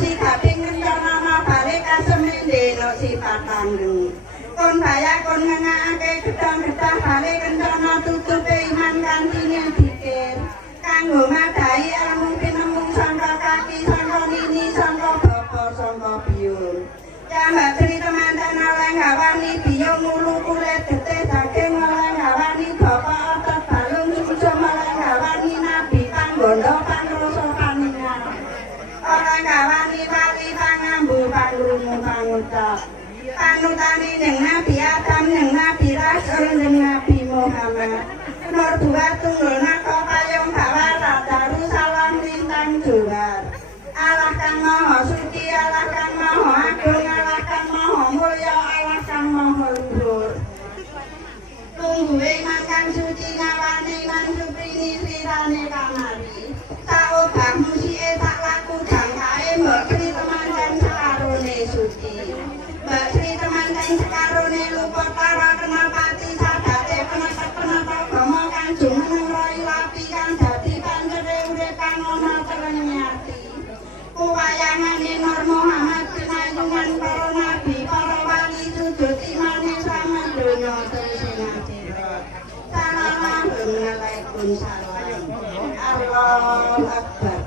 si gading rencana balik kasemendeno si patandu kon bayar kon ngengake gedang-gedang balik rencana tutupe iman kantine dikir kanggo madai ilmu pinemung sangka kaki sangka nini sangka bapa sangka biyun Mbak Sri teman-teman oleh ngawani biyung mulu kulit getih daging oleh ngawani bapak otot balung sumsum oleh ngawani nabi panggondo pangroso paningan oleh ngawani wali pangambu pangrungu pangucap panutani neng nabi Adam neng nabi Rasul neng nabi Muhammad nur dua tunggul nako payung bawa radaru salam lintang juar Allah kang maha suci Allah kang maha agung Allah kang maha mulya Allah kang maha luhur tungguhe makan suci ngawani lan suprini sirane kamari tak obah musike tak laku jangkae Mbak Sri temanten sekarone suci Mbak Sri temanten sekarone luput para kenapati sadate penetek-penetek agama kanjeng meneng lapi kang dadi pancere urip kang ana ternyati Kuwayangane Nur Muhammad kinayungan para nabi para wali sujud imane sama donya tersinatira Assalamualaikum salam Allahu Akbar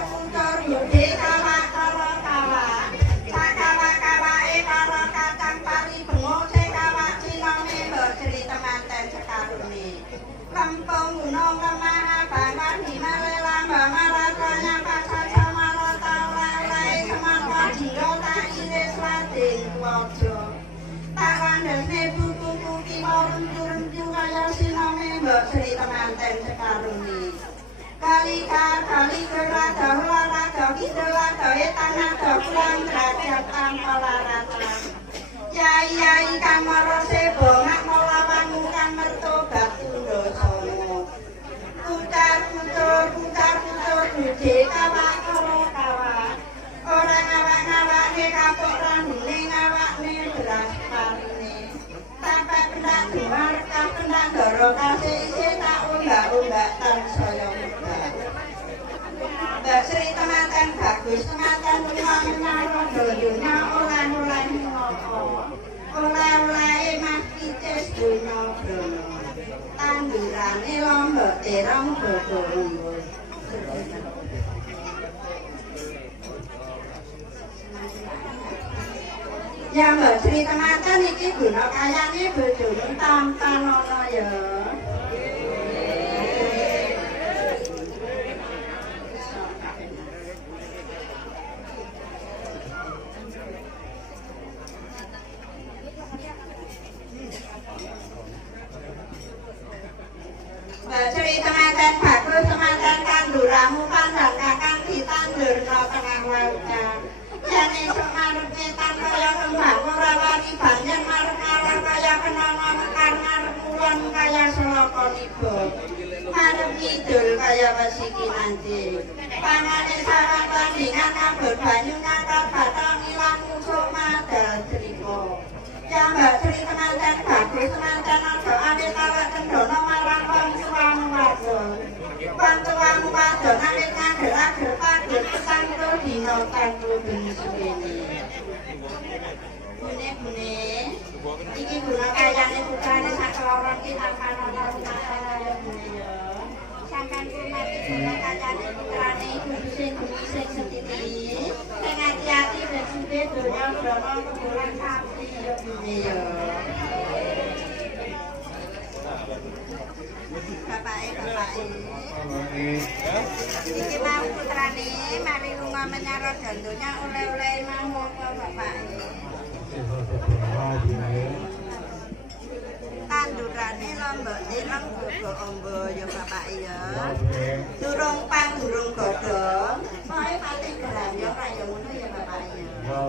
Putar gede kawa sakawa-kawae karo kacang pari bengok sekawa cinone Mbak Sri temanten sekarune lempung gunung lemah bangun himale lambang rasanya pasal sama rata oleh semangka jiro tak iris lading wajo tak landesne buku-buku kiwa rentu-rentu kaya sinome Mbak Sri temanten sekarune kali gerada olahraga kidulada etanada pulang derajat tanpa laratan yai kang marose bongak melawanmu kang mertobat tunda sono putar gede kawa ora ngawak-ngawakne kapok rambune ngawakne beras parine sampai pendak duar kah pendak doro kasih isih tak ombak-ombak tansaya Mbak Sri temanten bagus temanten menyang donya oleh-oleh ngopo oleh-oleh mas kicis donya brono tandurane lombok terong bodho ya Mbak Sri temanten iki guna kayane bojone tampan ana ya Mbak Sri temanten bagus temanten tanduramu pandang kakang ditandurno tengah lautan yen esuk marepe tanpa kaya kembang ora wani banyen marep-marep kaya kenana mekar ngarep kulon kaya selaka niba marep kidul kaya wesiki nanti pangane sarang tandingan ngabot banyu ngangkat batang ilang musuk madal triko ya Mbak Sri temanten bagus temanten aja awit awak cendana marang wong tuamu wadon wong tuamu wadon awit ngandel-andel padhet sangko dina kanggo bengi suwene bune iki guna kayane putrane sakloron ki sampeyan ana kaya bune ya sampeyan mati guna kayane putrane kudu sing setiti sing ati-ati ben suwe donya brana kebulan sapi ya bune ya bapake iki mau putrane mari lunga menyang donya oleh-oleh mau apa bapake tandurane lombok ireng bogo ombo ya bapak ya durung godhong pokoke pati geram ya kaya ngono ya bapak ya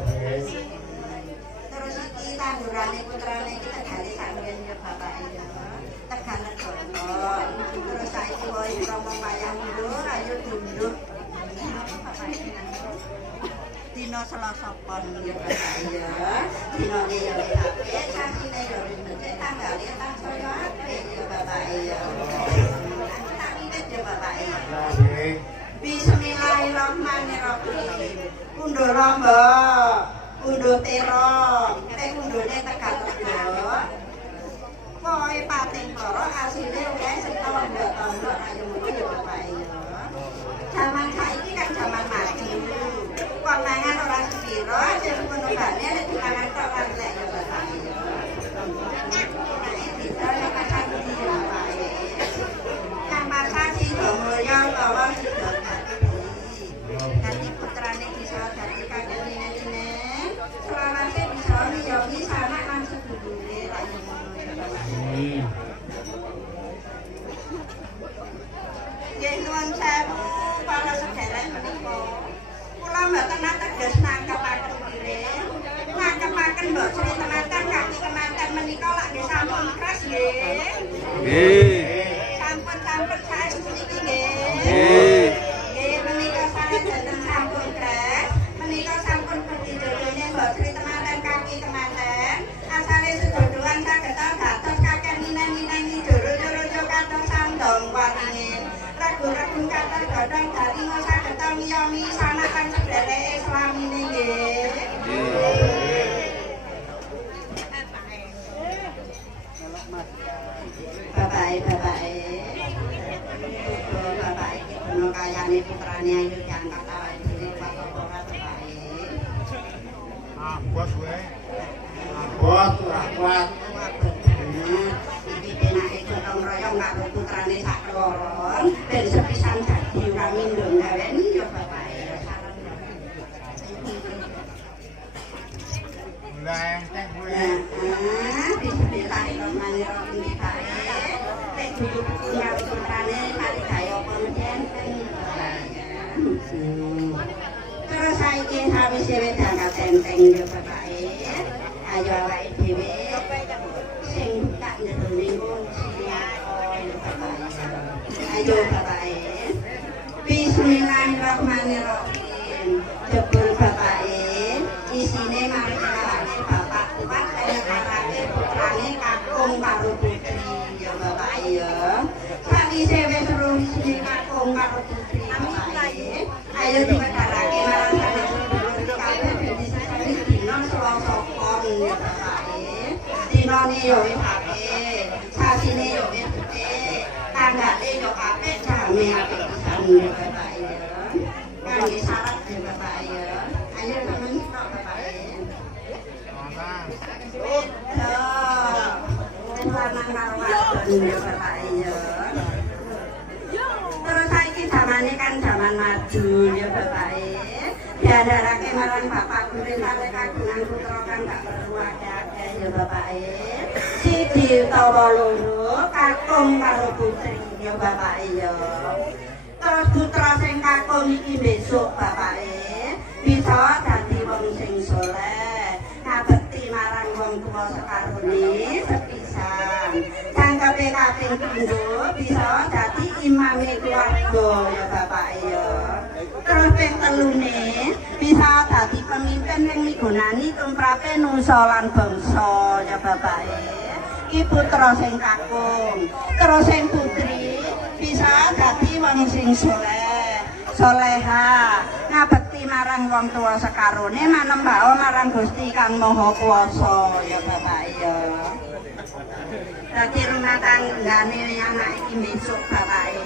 terus iki tandurane putrane iki tegale sak mbiyen ya bapak ya Selasa Pon ya Bapak ya. Dinane ya apik, sasine ya becik, tanggale tansaya apik ya Bapak ya. Tak wiwit ya Bapak ya. Bismillahirrahmanirrahim. Undur Mbak, undur terong, undune tekan tejo. Pokoke pating para asile wae setahun mbok tombok ayo ya Bapak ya. Zaman saiki kan zaman maju. Wong mangan ora sepiro, sing ngono bane nek dipangan tok lan lek ya Bapak ya. Kita pakai di Bapak ya. Yang masa si mulya bawa si dadi putrane bisa dadi kakek nene. Selawase bisa nyobi sana lan sedulure ra yo ngono ya Bapak. Nggih nuwun sewu para sedherek menika. Kula mboten ateges nangkepaken nggih. Nangkepaken mbok Sri Temanten kaki kemanten menika lak nggih sampun kres nggih. Nggih. Sampun saestu niki nggih. Nggih. Nggih menika saestu sampun kres. Menika sampun putih dodone mbok Sri Temanten kaki kemanten. Asale sedodohan saged dados kakek ninen-ninen joro-joro kados sandong waringin. Ragu-ragu kata godhong dadi saged miyomi sanatan sedhereke slamine nggih. Bapake iki ono kayane putrane ayu diangkat awake dhewe apa ora bapake. Bos kowe. Bos ora kuat. Iki penake gotong royong karo putrane sak kloron ben sepisan dadi ora mindhong gaweni ya bapake. Lengkeng kowe. Bismillahirrahmanirrahim bae. Nek dulu karo putrane mari kaya apa menten. Terus saiki sawise wis angkat tenteng ya bapake. Ayo awake dhewe sing tak ndedone kunci ya bapake. Ayo bapake. Bismillahirrahmanirrahim. Jebul bapake isine mari kelawake bapak kuat kaya karake putrane kakung karo putri ya bapak ya. Sawise wis seru isine kakung karo putri bapake. Ayo dipedharake marang sadulur kabeh ben disesani dina Selasa Pon ya bapake. Dinane yo wis apik, sasine yo wis becik, tanggane yo apik jame apik pisan ya bapak ya. Kangge syarat ya bapak ya. Ayo temen tok bapak ya. Lanang karo wadon ya bapak ya. Terus saiki zamane kan zaman maju ya bapak ya. Diandharake marang bapak perintah kagungan putra kan gak perlu akeh-akeh ya bapak ya. Siji utawa loro kakung karo putri ya bapak ya. Terus putra sing kakung iki besok bapak bisa dadi wong sing saleh, ngabekti marang wong tuwa sekarone sepisan. Cangkepe kaping pindho bisa dadi imame keluarga ya bapak ya. Terus ping telune bisa dadi pemimpin sing migunani tumrape nusa lan bangsa ya bapak. Iki putra sing kakung. Terus sing putri bisa dadi wong sing saleh, soleha, ngabekti marang wong tuwa sekarone manembah marang Gusti Kang Maha Kuwasa ya bapak ya. Dadi rumah tanggane anak iki besok bapak